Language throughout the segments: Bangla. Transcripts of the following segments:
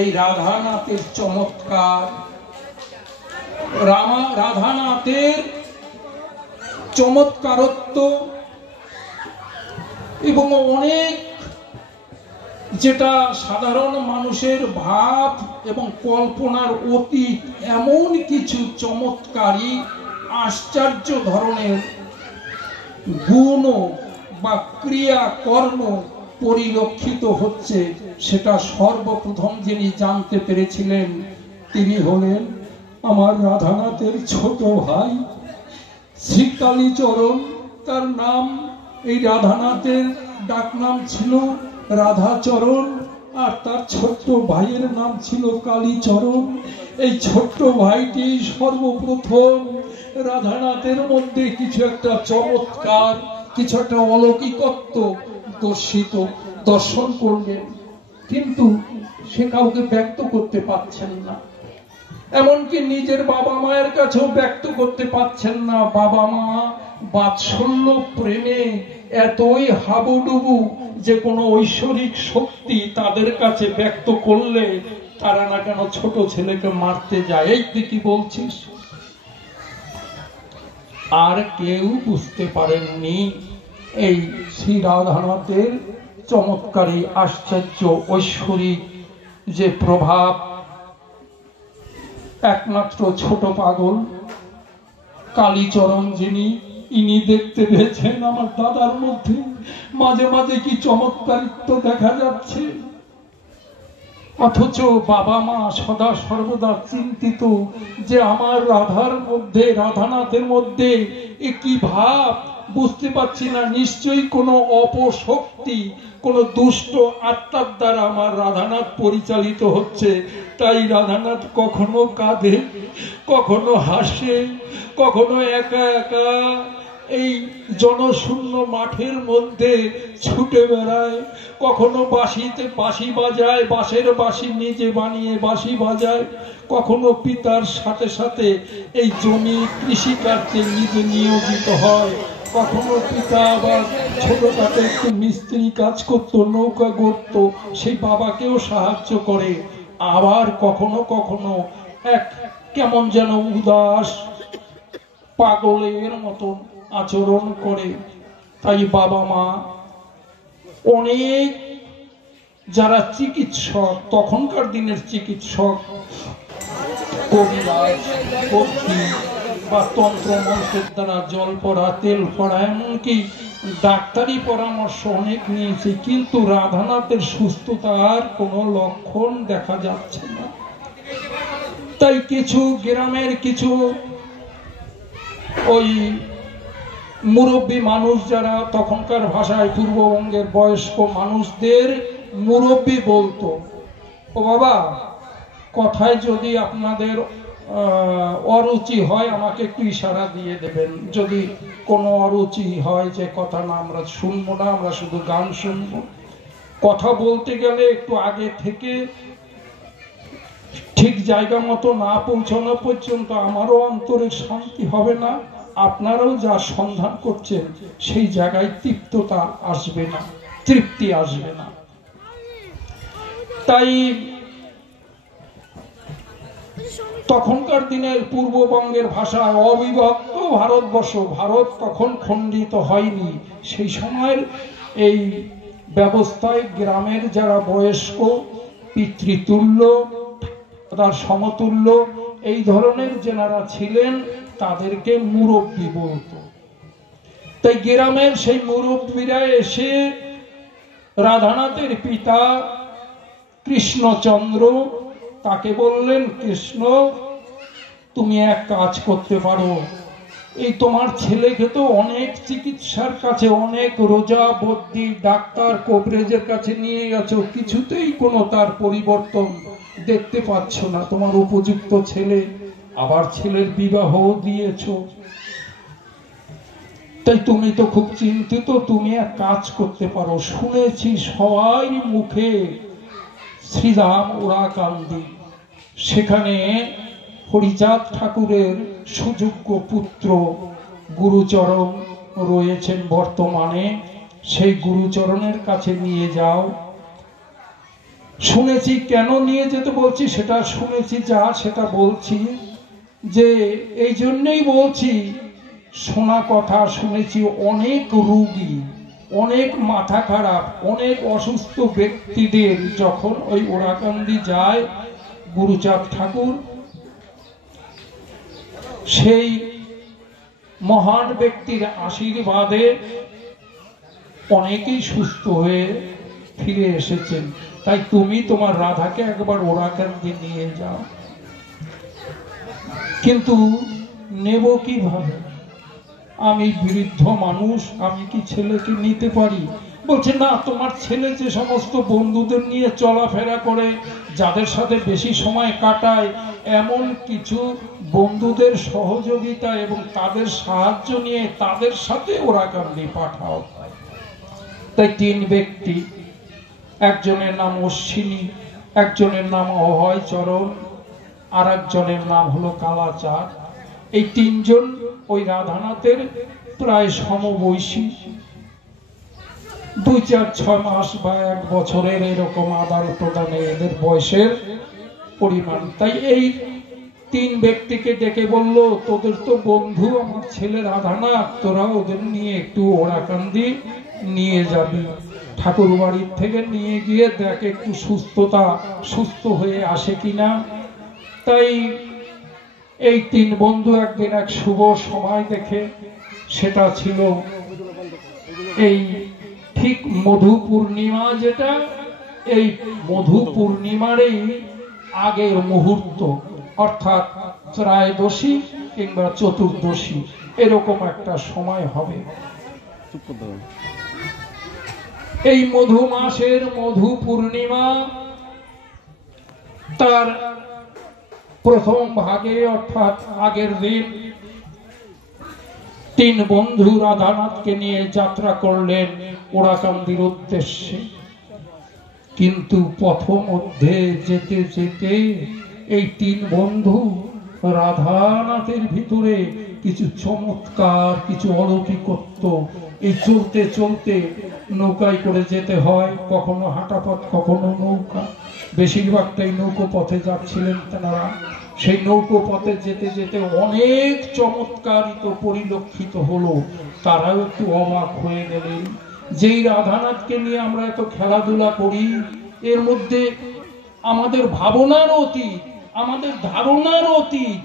এই রাধানাথের চমৎকার, রাধানাথের চমৎকারত্ব এবং অনেক যেটা সাধারণ মানুষের ভাব এবং কল্পনার অতীত এমন কিছু চমৎকারী আশ্চর্য ধরনের গুণ বা ক্রিয়া কর্ম পরিলক্ষিত হচ্ছে, সেটা সর্বপ্রথম যিনি জানতে পেরেছিলেন তিনি হলেন আমার রাধানাথের ছোট ভাই শ্রী কালীচরণ। তার নাম, এই রাধানাথের ডাকনাম ছিল রাধাচরণ, আর তার ছোট্ট ভাইয়ের নাম ছিল কালীচরণ। এই ছোট্ট ভাইটি সর্বপ্রথম রাধানাথের মধ্যে কিছু একটা চমৎকার, কিছু একটা অলৌকিকত্ব দর্শন করলেন, কিন্তু সে কাউকে ব্যক্ত করতে পারছেন না, এমনকি নিজের বাবা মায়ের কাছেও ব্যক্ত করতে পারছেন না। বাবা মা বাৎসল্য প্রেমে এতই হাবুডুবু যে কোনো ঐশ্বরিক শক্তি তাদের কাছে ব্যক্ত করলে তারা না কেন ছোট ছেলেকে মারতে যায়। এই তুই কি বলছিস? আর কেউ বুঝতে পারেননি এই শ্রী রাধানাথের চমৎকারী আশ্চর্য ঐশ্বরিক যে প্রভাব। একমাত্র ছোট পাগল কালীচরণ যিনি, ইনি দেখতে পেয়েছেন আমার দাদার মধ্যে মাঝে মাঝে কি চমৎকারিত্ব দেখা যাচ্ছে, অথচ বাবা মা সদা সর্বদা চিন্তিত যে আমার রাধার মধ্যে, রাধানাথের মধ্যে কি ভাব বুঝতে পারছি না, নিশ্চয়ই কোনো অপশক্তি, কোন দুষ্ট আত্মার দ্বারা আমার রাধানাথ পরিচালিত হচ্ছে। তাই রাধানাথ কখনো কাঁদে, কখনো হাসে, কখনো একা একা এই জনশূন্য মাঠের মধ্যে ছুটে বেড়ায়, কখনো বাঁশিতে বাঁশি বাজায়, বাঁশের বাঁশি নিজে বানিয়ে বাঁশি বাজায়, কখনো পিতার সাথে সাথে এই জমি কৃষিকার্যে নিজে নিয়োজিত হয়, কখনো পিতা আবার ছোটখাটো একটু মিস্ত্রি কাজ করতো, নৌকা গড়তো, সেই বাবাকেও সাহায্য করে, আবার কখনো কখনো এক কেমন যেন উদাস পাগলের মতন আচরণ করে। তাই বাবা মা অনেক, যারা চিকিৎসক, তখনকার দিনের চিকিৎসক, কবিরাজ, কর্তী বা তন্ত্র মন্ত্রের দ্বারা জল পড়া, তেল পড়া, এমনকি ডাক্তারি পরামর্শ অনেক নিয়েছে, কিন্তু রাধানাথের সুস্থতার কোনো লক্ষণ দেখা যাচ্ছে না। তাই কিছু গ্রামের কিছু ওই মুরব্বী মানুষ, যারা তখনকার ভাষায় পূর্ববঙ্গের বয়স্ক মানুষদের মুরব্বী বলতো, ও বাবা, কথায় যদি আপনাদের অরুচি হয় আমাকে একটু ইশারা দিয়ে দেবেন, যদি কোনো অরুচি হয় যে কথা না আমরা শুনবো না, আমরা শুধু গান শুনবো। কথা বলতে গেলে একটু আগে থেকে ঠিক জায়গা মতো না পৌঁছানো পর্যন্ত আমারও অন্তরের শান্তি হবে না, আপনারাও যা সন্ধান করছেন সেই জায়গায় তৃপ্ততা আসবে না, তৃপ্তি আসবে না। তাই তখনকার দিনের পূর্ববঙ্গের ভাষায় অবিভক্ত ভারতবর্ষ, ভারত তখন খণ্ডিত হয়নি, সেই সময়ের এই ব্যবস্থায় গ্রামের যারা বয়স্ক, পিতৃতুল্য, তার সমতুল্য, এই ধরনের যেনারা ছিলেন তাদেরকে মুরব্বী বলতো। তাই গ্রামের সেই মুরব্বীরা এসে রাধানাথের পিতা কৃষ্ণচন্দ্র তাকে বললেন, কৃষ্ণ, তুমি এক কাজ করতে পারো, এই তোমার ছেলেকে তো অনেক চিকিৎসার কাছে, অনেক রোজা বদ্যি ডাক্তার কবরেজের কাছে নিয়ে গেছো, কিছুতেই কোনো তার পরিবর্তন দেখতে পাচ্ছ না, তোমার উপযুক্ত ছেলে, আবার ছেলের বিবাহ দিয়েছ, তাই তুমি তো খুব চিন্তিত, তুমি এক কাজ করতে পারো, শুনেছি সবাই মুখে শ্রীরাম ওরাকান্দি, সেখানে হরিচাঁদ ঠাকুরের সুযোগ্য পুত্র গুরুচরণ রয়েছেন বর্তমানে, সেই গুরুচরণের কাছে নিয়ে যাও, শুনেছি, কেন নিয়ে যেতে বলছি সেটা শুনেছি, যা সেটা বলছি, যে এই জন্যই বলছি, শোনা কথা শুনেছি অনেক রোগী, অনেক মাথা খারাপ, অনেক অসুস্থ ব্যক্তিদের যখন ওই ওরাকান্দি যায় গুরুচাঁদ ঠাকুর, সেই মহান ব্যক্তির আশীর্বাদে অনেকেই সুস্থ হয়ে ফিরে এসেছেন। তাই তুমি তোমার রাধাকে একবার ওরাকান্দি নিয়ে যাও। কিন্তু নেব কিভাবে? আমি বৃদ্ধ মানুষ, আমি কি ছেলেকে নিতে পারি? বলছে না, তোমার ছেলে যে সমস্ত বন্ধুদের নিয়ে চলাফেরা করে, যাদের সাথে বেশি সময় কাটায়, এমন কিছু বন্ধুদের সহযোগিতা এবং তাদের সাহায্য নিয়ে তাদের সাথে ওরাকান্দি পাঠাও। তাই 3 ব্যক্তি, একজনের নাম অশ্বিনী, একজনের নাম অভয়চরণ, আর একজনের নাম হলো কালাচাঁদ। এই 3 জন ওই রাধানাথের প্রায় সমবয়সী, 2, 4, 6 মাস বা 1 বছরের এরকম আদান প্রদানে এদের বয়সের পরিমাণ। তাই এই 3 ব্যক্তিকে ডেকে বলল, তোদের তো বন্ধু আমার ছেলে রাধানাথ, তোরা ওদের নিয়ে একটু ওরাকান্দি নিয়ে যাবি। ঠাকুর বাড়ির থেকে নিয়ে গিয়ে দেখ একটু সুস্থ হয়ে আসে কিনা। তাই এই 3 বন্ধু একদিন এক শুভ সময় দেখে, সেটা ছিল এই ঠিক মধু পূর্ণিমা, যেটা এই মধু পূর্ণিমারই আগের মুহূর্ত, অর্থাৎ ত্রয়োদশী কিংবা চতুর্দশী, এরকম একটা সময় হবে। এই মধু মাসের মধু পূর্ণিমা তার প্রথম ভাগে, অর্থাৎ আগের দিন 3 বন্ধু রাধানাথকে নিয়ে যাত্রা করলেন ওরাকান্দির উদ্দেশ্যে। কিন্তু পথ মধ্যে যেতে যেতে এই 3 বন্ধু রাধানাথের ভিতরে কিছু চমৎকার, কিছু অলৌকিকত্ব, এই চলতে চলতে নৌকায় করে যেতে হয়, কখনো হাঁটাপথ কখনো নৌকা, বেশিরভাগটাই নৌকো পথে যাচ্ছিলেন তারা। সেই নৌকো পথে যেতে যেতে অনেক চমৎকারিত পরিলক্ষিত হলো। তারাও একটু অবাক হয়ে গেলেন, যেই রাধানাথকে নিয়ে আমরা এত খেলাধুলা করি, এর মধ্যে আমাদের ভাবনার অতীত, আমাদের ধারণার অতীত,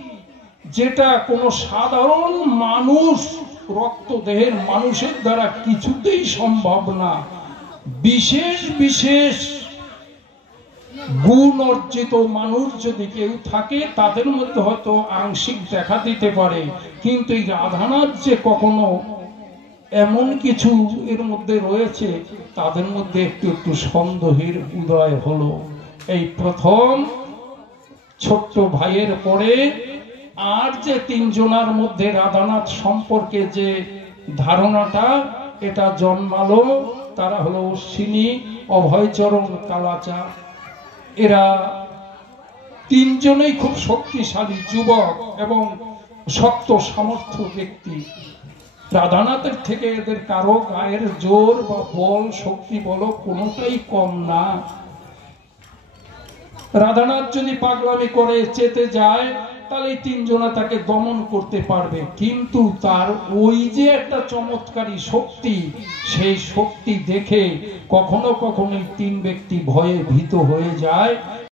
যেটা কোনো সাধারণ মানুষ, রক্ত দেহের মানুষের দ্বারা কিছুতেই সম্ভব না। বিশেষ বিশেষ গুণ অর্জিত মানুষ যদি কেউ থাকে, তাদের মধ্যে হয়তো আংশিক দেখা দিতে পারে, কিন্তু এই রাধানাথ যে কখনো এমন কিছু এর মধ্যে রয়েছে, তাদের মধ্যে একটু একটু সন্দেহের উদয় হলো। এই প্রথম ছোট্ট ভাইয়ের পরে আর যে 3 জনার মধ্যে রাধানাথ সম্পর্কে যে ধারণাটা এটা জন্মালো, তারা হলো অশ্বিনী, অভয়চরণ, কালাচাঁদ। এরা 3 জনেই খুব শক্তিশালী যুবক এবং শক্ত সামর্থ্য ব্যক্তি। রাধানাথের থেকে এদের কারো গায়ের জোর বা বল, শক্তি বলো কোনোটাই কম না। রাধানাথ যদি পাগলামি করে চেতে যায়, তাহলে 3 জনা তাকে দমন করতে পারবে, কিন্তু তার ওই যে একটা চমৎকারী শক্তি, সেই শক্তি দেখে কখনো কখনো 3 ব্যক্তি ভয়ে ভীত হয়ে যায়।